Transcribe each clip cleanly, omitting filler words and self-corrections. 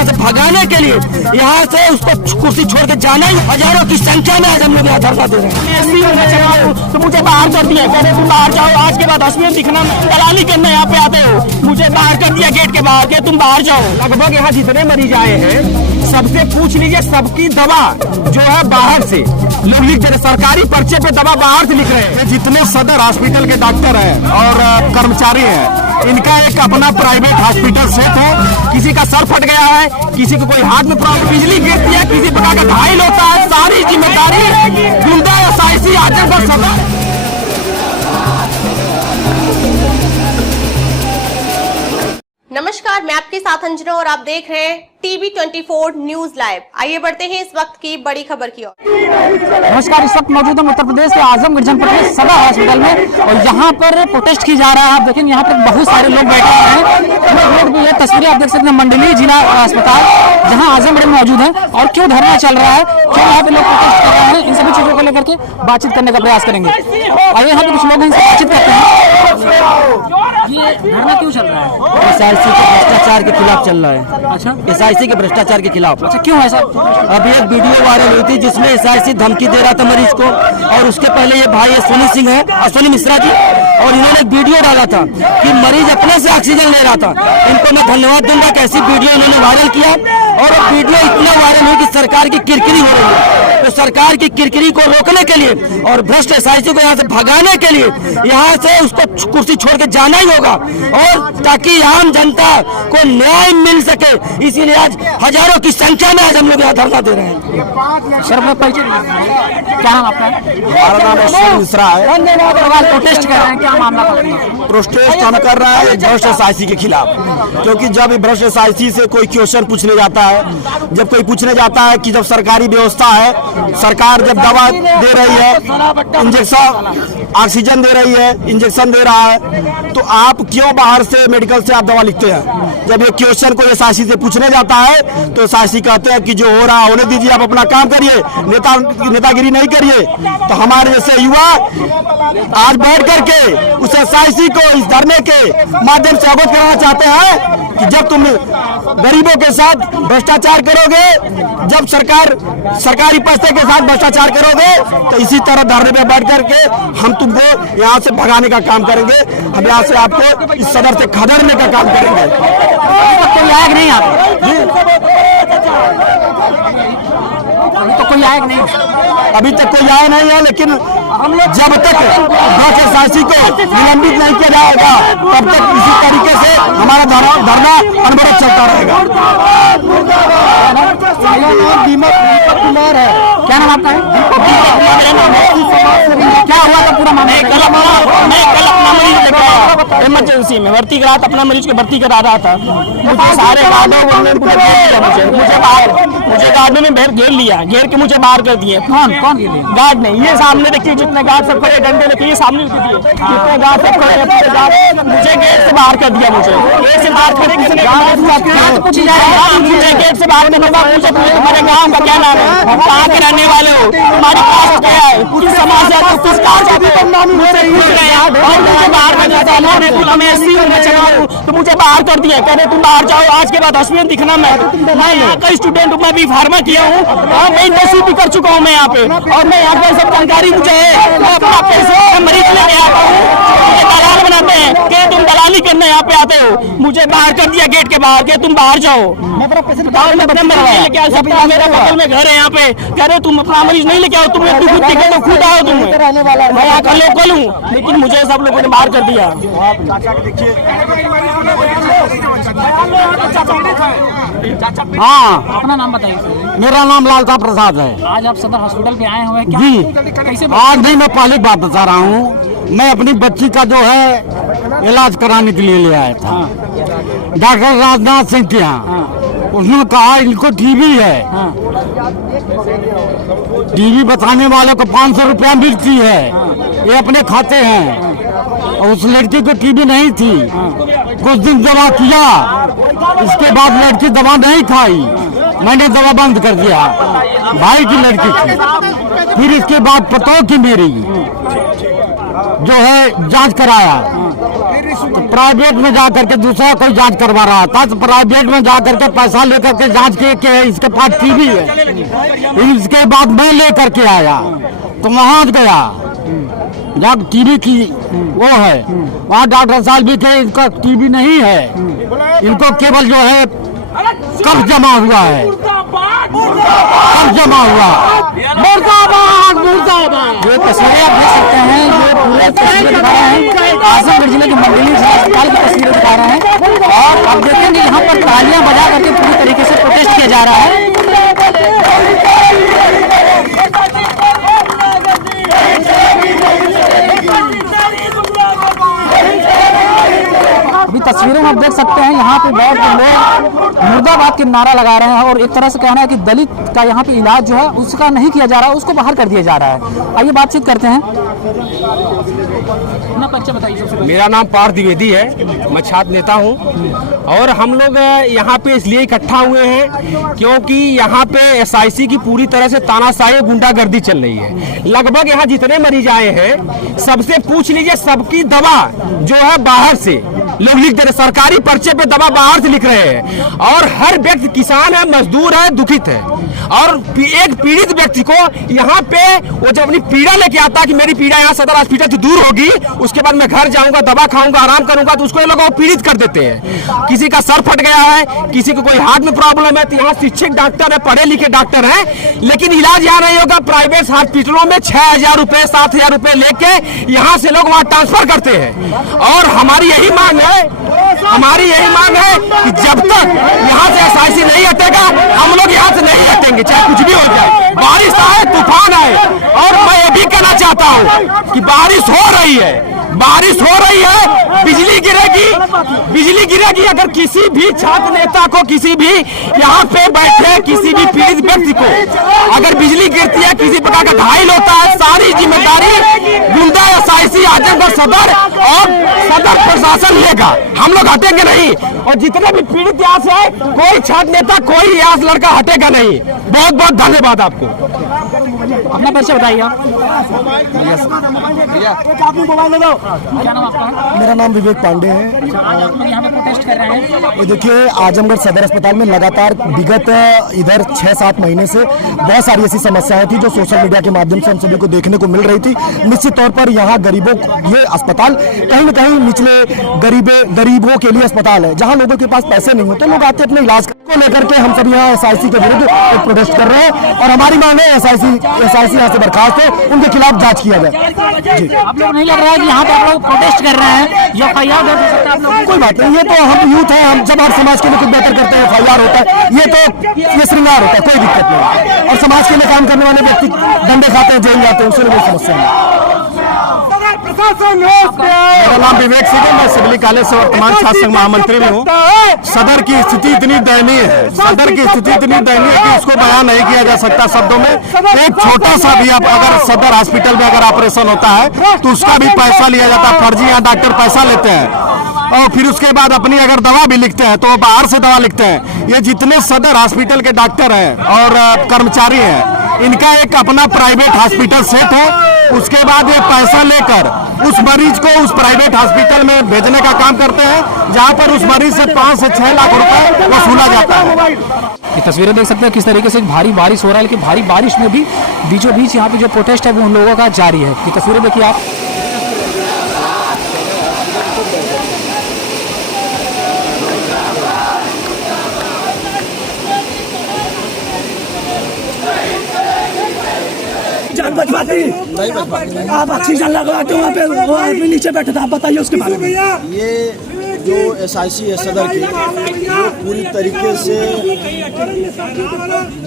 यहाँ से भगाने के लिए यहाँ से उसको कुर्सी छोड़ के जाना ही, हजारों की संख्या में आज हम लोग यहाँ धरना दे रहे हैं। तो मुझे बाहर कर दिया, कह रहे तुम बाहर जाओ, आज के बाद असमियत दिखना, दलाली करने यहाँ पे आते हो, मुझे बाहर कर दिया गेट के बाहर के तुम बाहर जाओ। लगभग यहाँ जितने मरीज आए हैं सबसे पूछ लीजिए, सबकी दवा जो है बाहर से लोग लिख दे रहे, सरकारी पर्चे पे दवा बाहर से लिख रहे हैं। जितने सदर हॉस्पिटल के डॉक्टर हैं और कर्मचारी हैं, इनका एक अपना प्राइवेट हॉस्पिटल सेट है। किसी का सर फट गया है, किसी को कोई हाथ में प्रॉब्लम, बिजली गिरती है, किसी प्रकार का घायल होता है, सारी जिम्मेदारी गुंडा SIC आजमगढ़ सदर। नमस्कार, मैं आपके साथ अंजना और आप देख रहे हैं TV24 न्यूज लाइव। आइए बढ़ते हैं इस वक्त की बड़ी खबर की ओर। नमस्कार, इस वक्त मौजूद हम उत्तर प्रदेश के आजमगढ़ जनपद के सदर हॉस्पिटल में और यहाँ पर प्रोटेस्ट की जा रहा है। आप देखेंगे यहाँ पर बहुत सारे लोग बैठे हैं। रोड भी है, तस्वीरें आप देख सकते हैं मंडलीय जिला अस्पताल जहाँ आजमगढ़ में मौजूद है। और क्यों धरना चल रहा है, क्यों यहाँ पे लोग प्रोटेस्ट कर रहे हैं, इन सभी चीजों को लेकर के बातचीत करने का प्रयास करेंगे। आइए यहाँ पे कुछ लोग इनसे बातचीत करते हैं। ये धरना क्यों चल रहा है? SIC के भ्रष्टाचार के खिलाफ चल रहा है। अच्छा, SIC के भ्रष्टाचार के खिलाफ। अच्छा, क्यों ऐसा? अभी एक वीडियो वायरल हुई थी जिसमें SIC धमकी दे रहा था मरीज को, और उसके पहले ये भाई अश्विनी सिंह है, अश्विनी मिश्रा जी, और इन्होंने एक वीडियो डाला था कि मरीज अपने से ऑक्सीजन ले रहा था। इनको मैं धन्यवाद दूंगा कि ऐसी वीडियो इन्होंने वायरल किया, और वीडियो इतना वायरल हुई कि सरकार की किरकिरी हो रही है। तो सरकार की किरकिरी को रोकने के लिए और भ्रष्ट SIC को यहाँ से भगाने के लिए यहाँ से उसको कुर्सी छोड़ के जाना ही होगा, और ताकि आम जनता को न्याय मिल सके, इसीलिए आज हजारों की संख्या में आज हम लोग यहाँ धरना दे रहे हैं। सर, मैं परिचय क्या नाम आपका? हमारा नाम अश्विनी मिश्रा है। प्रोटेस्ट कर रहे हैं, क्या मामला? प्रोटेस्ट हम कर रहे हैं भ्रष्ट SIC के खिलाफ, क्योंकि जब भ्रष्ट SIC से कोई क्वेश्चन पूछने जाता है, जब कोई पूछने जाता है कि जब सरकारी व्यवस्था है, सरकार जब दवा दे रही है, इंजेक्शन ऑक्सीजन दे रही है, इंजेक्शन दे रहा है, तो आप क्यों बाहर से मेडिकल से आप दवा लिखते हैं? जब ये क्वेश्चन को SIC से पूछने जाता है तो SIC कहते हैं कि जो हो रहा है होने दीजिए, आप अपना काम करिए, नेतागिरी नहीं करिए। तो हमारे जैसे युवा आज बैठ करके उस SIC को इस धरने के माध्यम से अवगत कराना चाहते हैं कि जब तुम गरीबों के साथ भ्रष्टाचार करोगे, जब सरकारी पैसे के साथ भ्रष्टाचार करोगे, तो इसी तरह धरने पे बैठ करके हम तुमको यहाँ से भगाने का काम करेंगे। हम यहाँ से आपको इस सदर से खदेड़ने का काम करेंगे। कोई आएगा नहीं आप? तो कोई आएगा नहीं? अभी तक कोई आया नहीं है, लेकिन जब तक भ्रष्ट SIC को निलंबित नहीं किया जाएगा तब तक इसी तरीके से हमारा धरना अनवरत चलता रहेगा। क्या नाम आपका है? क्या हुआ था पूरा मामला? मैं कल अपना मरीज लेकर इमरजेंसी में भर्ती करा था, अपना मरीज को भर्ती करा रहा था। मुझे सारे मुझे गार्ड में घेर लिया, घेर के मुझे बाहर कर दिए। कौन गार्ड नहीं, ये सामने देखिए जितने गार्ड सब खड़े, डंडे लेके ये सामने जितने गार्ड सब खड़े, मुझे गेट से बाहर कर दिया। मुझे गेट से बाहर खड़े मुझे गेट से बाहर करने के बाद मुझे तुम्हारे गाँव का क्या नाम है, कहाँ के रहने वाले हो, तुम्हारी कास्ट क्या है, कुछ समाज है, कुछ कास्ट बाहर कर दिया। मैं SC तो मुझे बाहर कर दिया, कह रहे तुम बाहर जाओ, आज के बाद असमियत दिखना। मैं यहाँ का स्टूडेंट हूँ, मैं भी फार्मा किया हूँ, और मैं इंटर्नशिप भी कर चुका हूँ मैं यहाँ पे, और मैं यहाँ पे सब जानकारी मुझे है। मैं अपना पैसे मरीज लेके आता हूँ, मुझे दलाल बनाते हैं कि तुम दलाली करने यहाँ पे आते हो। मुझे बाहर कर दिया गेट के बाहर के तुम बाहर जाओ। मेरा बगल में घर है यहाँ पे, कह रहे तुम अपना मरीज नहीं लेके आओ, तुम्हें खुद टिकट तो खुद आओ, तुम्हें मैं यहाँ का लोकल हूँ, लेकिन मुझे सब लोगों ने बाहर कर दिया। हाँ, अपना नाम बताइए। मेरा नाम लालता प्रसाद है। आज आप सदर हॉस्पिटल पे आए हुए हैं, जी, कैसे? आज नहीं, मैं पहले बात बता रहा हूँ। मैं अपनी बच्ची का जो है इलाज कराने के लिए ले आया था डॉक्टर राजनाथ सिंह के यहाँ। उसने कहा इनको टीबी है। टीबी बताने वाले को 500 रुपया मिलती है, ये अपने खाते हैं। और उस लड़की को टीबी नहीं थी, कुछ दिन दवा किया, इसके बाद लड़की दवा नहीं खाई, मैंने दवा बंद कर दिया। भाई की लड़की थी। फिर इसके बाद पतों की मेरी जो है जांच कराया, तो प्राइवेट में जा करके दूसरा कोई जांच करवा रहा था, तो प्राइवेट में जा करके पैसा लेकर के जांच के इसके पास टीवी है। इसके बाद मैं लेकर के आया तो वहाँ गया जब टीवी की वो है, वहाँ डॉक्टर साहब भी थे, इनका टीवी नहीं है, इनको केवल जो है कर्ज जमा हुआ है, कर्ज जमा हुआ। मुर्दाबाद मुर्दाबाद। ये तस्वीरें आप देख सकते हैं, ये पूरे तस्वीरें दिखा रहे हैं, आजमगढ़ जिले के मंडली जिला अस्पताल की तस्वीरें दिखा रहे हैं। और आप देखेंगे यहाँ पर तालियां बजा करके पूरी तरीके से प्रोटेस्ट किया जा रहा है। अभी तस्वीरों में आप देख सकते हैं यहाँ पे बहुत लोग मुर्दाबाद के नारा लगा रहे हैं और एक तरह से कहना है कि दलित का यहाँ पे इलाज जो है उसका नहीं किया जा रहा है, उसको बाहर कर दिया जा रहा है। आइए बातचीत करते हैं। अपना परिचय बताइए सबसे पहले। मेरा नाम पार्थ द्विवेदी है, मैं छात्र नेता हूँ और हम लोग यहाँ पे इसलिए इकट्ठा हुए हैं क्योंकि यहाँ पे एसआईसी की पूरी तरह से तानाशाही गुंडागर्दी चल रही है। लगभग यहाँ जितने मरीज आए हैं सबसे पूछ लीजिए, सबकी दवा जो है बाहर से लोग लिख दे रहे, सरकारी पर्चे पे दवा बाहर से लिख रहे हैं। और हर व्यक्ति किसान है, मजदूर है, दुखित है। और एक पीड़ित व्यक्ति को यहाँ पे वो जब अपनी पीड़ा लेके आता है कि मेरी पीड़ा यहाँ सदर हॉस्पिटल से दूर होगी, उसके बाद मैं घर जाऊंगा, दवा खाऊंगा, आराम करूंगा, तो उसको ये लोग पीड़ित कर देते हैं। किसी का सर फट गया है, किसी को कोई हार्ट में प्रॉब्लम है, तो यहाँ शिक्षक डॉक्टर है, पढ़े लिखे डॉक्टर हैं, लेकिन इलाज यहाँ नहीं होगा। प्राइवेट हॉस्पिटलों में 6,000 रुपए 7,000 रुपए लेके यहाँ से लोग वहाँ ट्रांसफर करते हैं। और हमारी यही मांग है कि जब तक यहाँ से एसआईसी नहीं हटेगा, हम लोग यहाँ से नहीं हटेंगे, चाहे कुछ भी हो जाए। बारिश आए, तूफान आए। और मैं ये भी कहना चाहता हूँ कि बारिश हो रही है, बिजली गिरेगी। अगर किसी भी छात्र नेता को, किसी भी यहाँ पे बैठे किसी भी पीड़ित व्यक्ति को अगर बिजली गिरती है, किसी प्रकार का घायल होता है, सारी जिम्मेदारी गुंडा एसआईसी आजमगढ़ सदर और सदर प्रशासन लेगा। हम लोग हटेंगे नहीं। और जितने भी पीड़ित यहाँ से है, कोई छात्र नेता, कोई यहाँ से लड़का हटेगा नहीं। बहुत बहुत धन्यवाद आपको। अपना परिचय बताइए आप। क्या नाम आपका? मेरा नाम विवेक पांडे है। आज आप लोग यहाँ पे प्रोटेस्ट कर रहे हैं। ये देखिए, आजमगढ़ सदर अस्पताल में लगातार विगत इधर 6-7 महीने से बहुत सारी ऐसी समस्याएं थी जो सोशल मीडिया के माध्यम से हम सभी को देखने को मिल रही थी। निश्चित तौर पर यहाँ गरीबों, ये अस्पताल कहीं न कहीं निचले गरीबों के लिए अस्पताल है, जहाँ लोगों के पास पैसे नहीं होते, लोग आते अपने इलाज को लेकर के। हम सब यहाँ एसआईसी के विरुद्ध प्रोटेस्ट कर रहे हैं और हमारी मांग है एसआईसी यहाँ से बर्खास्त हो, उनके खिलाफ जांच किया जाए। जी, आप लोग नहीं लग रहा है कि यहाँ पे आप लोग प्रोटेस्ट कर रहे हैं, जो FIR दर्ज हो सकता है आप लोग? कोई बात नहीं, ये तो हम यूथ हैं, हम जब आप समाज के लिए कुछ बेहतर करते हैं, FIR होता है, ये श्रृंगार होता है, कोई दिक्कत नहीं। और समाज के लिए काम करने वाले व्यक्ति डंडे खाते हैं, जेल जाते हैं, उससे कोई समस्या नहीं। मेरा नाम विवेक सिंह है, मैं सिविल कॉलेज से वर्तमान छात्र संघ महामंत्री में हूँ। सदर की स्थिति इतनी दयनीय है, कि उसको बयान नहीं किया जा सकता शब्दों में। एक छोटा सा भी अगर सदर हॉस्पिटल में अगर ऑपरेशन होता है तो उसका भी पैसा लिया जाता है, फर्जी। यहाँ डॉक्टर पैसा लेते हैं और फिर उसके बाद अपनी अगर दवा भी लिखते हैं तो वो बाहर से दवा लिखते हैं। ये जितने सदर हॉस्पिटल के डॉक्टर हैं और कर्मचारी हैं, इनका एक अपना प्राइवेट हॉस्पिटल सेट है। उसके बाद ये पैसा लेकर उस मरीज को उस प्राइवेट हॉस्पिटल में भेजने का काम करते हैं, जहां पर उस मरीज से 5 से 6 लाख रुपए वसूला जाता है। ये तस्वीरें देख सकते हैं किस तरीके से भारी बारिश हो रहा है, लेकिन भारी बारिश में भी बीचों बीच यहाँ पे जो प्रोटेस्ट है वो उन लोगों का जारी है। ये तस्वीरें देखिए आप। जान बचवाती आप ऑक्सीजन लगवाते वहाँ पे, वो आदमी नीचे बैठा था, आप बताइए उसके बारे में। ये जो एसआईसी है सदर की, वो पूरी तरीके से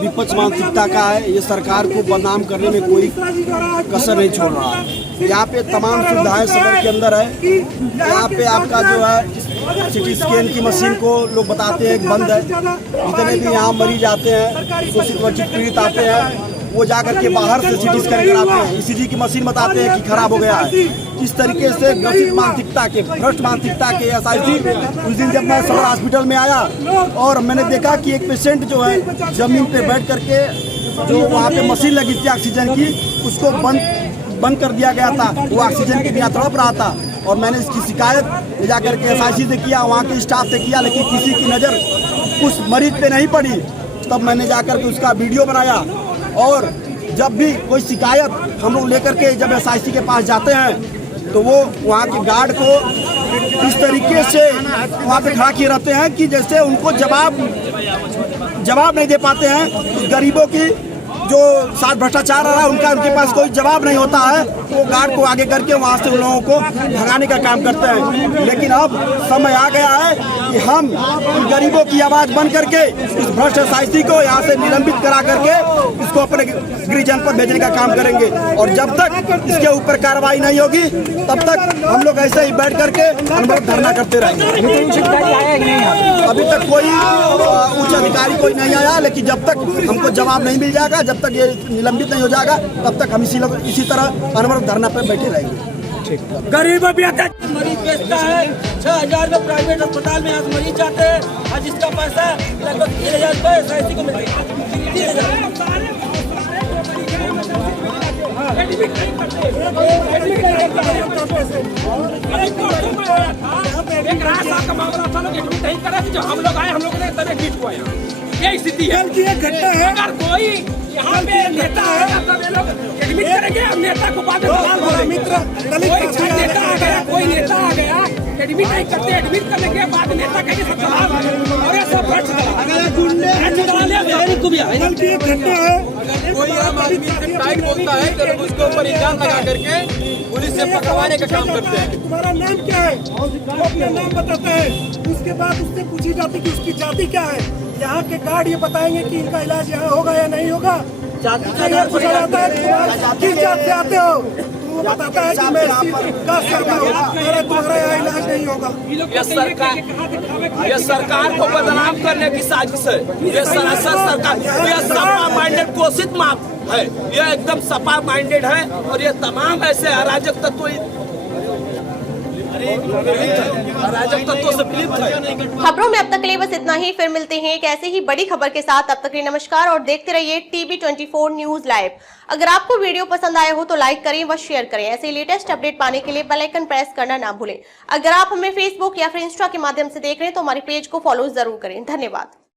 विपक्ष मानसिकता का है। ये सरकार को बदनाम करने में कोई कसर नहीं छोड़ रहा है। यहाँ पे तमाम सुविधाएं सदर के अंदर है। यहाँ पे आपका जो है सिटी स्कैन की मशीन को लोग बताते हैं बंद है। जितने भी यहाँ मरीज आते हैं, शोषित वंचित पीड़ित आते हैं, वो जाकर के बाहर से सिटी स्कैन कराते हैं। ईसीजी की मशीन बताते हैं कि खराब हो गया है। इस तरीके से ग्रसित मानसिकता के, भ्रष्ट मानसिकता के एसआईसी। उस दिन जब मैं सदर हॉस्पिटल में आया और मैंने देखा कि एक पेशेंट जो है जमीन पे बैठ करके, जो वहाँ पे मशीन लगी थी ऑक्सीजन की, उसको बंद कर दिया गया था। वो ऑक्सीजन के बिना तड़प रहा था। और मैंने इसकी शिकायत ले जाकर के SIC से किया, वहाँ के स्टाफ से किया, लेकिन किसी की नज़र उस मरीज पे नहीं पड़ी। तब मैंने जाकर के उसका वीडियो बनाया और जब भी कोई शिकायत हम लोग लेकर के जब SIC के पास जाते हैं तो वो वहाँ के गार्ड को इस तरीके से वहाँ पे खड़ा किए रहते हैं कि जैसे उनको जवाब नहीं दे पाते हैं। उस गरीबों की जो साथ भ्रष्टाचार रहा है उनके पास कोई जवाब नहीं होता है, वो गार्ड को आगे करके वहाँ से उन लोगों को भगाने का काम करते हैं। लेकिन अब समय आ गया है कि हम उन गरीबों की आवाज़ बन करके इस भ्रष्ट SIC को यहाँ से निलंबित करा करके इसको अपने गृह जनपद भेजने का काम करेंगे। और जब तक इसके ऊपर कार्रवाई नहीं होगी तब तक हम लोग ऐसे ही बैठ करके अनवरत धरना करते रहेंगे। अभी तक कोई उच्च अधिकारी कोई नहीं आया, लेकिन जब तक हमको जवाब नहीं मिल जाएगा, जब तक ये निलंबित नहीं हो जाएगा, तब तक हम इसी तरह अनवरत धरना पर बैठे रहेंगे। गरीब मरीज बेचता है 6,000 में प्राइवेट अस्पताल में आज मरीज जाते हैं, आज इसका पैसा लगभग 3,000 रुपये SIC को मिलता है। हम लोग आए, हम लोग ने तब एडमिट हुआ यहाँ, ये स्थिति है। अगर कोई यहाँ पे नेता है तब ये लोग एडमिट करेंगे, हम नेता को बाद में कोई नेता आ गया एडमिट नहीं करते, एडमिट करने के बाद नेता कहेंगे सब चला और ये सब भ्रष्ट कोई आम आदमी से टाइट बोलता है तो उसके ऊपर इल्जाम लगा करके पुलिस से पकड़वाने का काम करते हैं। तुम्हारा नाम क्या है? वो अपना नाम बताते हैं, उसके बाद उससे पूछी जाती कि उसकी जाति क्या है। यहाँ के गार्ड ये बताएंगे कि इनका इलाज यहाँ होगा या नहीं होगा। जाति का पूछा जाता है किस जात से आते हो, वो बताता है कि मैं कास्ट से आता हूँ, तुम्हारा यहाँ इलाज नहीं होगा। ये सरकार को बदनाम करने की साजिश है। ये सरासर सरकार, ये सपा माइंडेड घोषित माप है, ये एकदम सपा माइंडेड है और ये तमाम ऐसे अराजक तत्व से पीड़ित है। खबरों में अब तक के लिए बस इतना ही, फिर मिलते हैं एक ऐसे ही बड़ी खबर के साथ। तब तक के लिए नमस्कार और देखते रहिए TV24 न्यूज लाइव। अगर आपको वीडियो पसंद आया हो तो लाइक करें व शेयर करें। ऐसे लेटेस्ट अपडेट पाने के लिए बेल आइकन प्रेस करना ना भूलें। अगर आप हमें फेसबुक या फिर इंस्टा के माध्यम से देख रहे हैं तो हमारे पेज को फॉलो जरूर करें। धन्यवाद।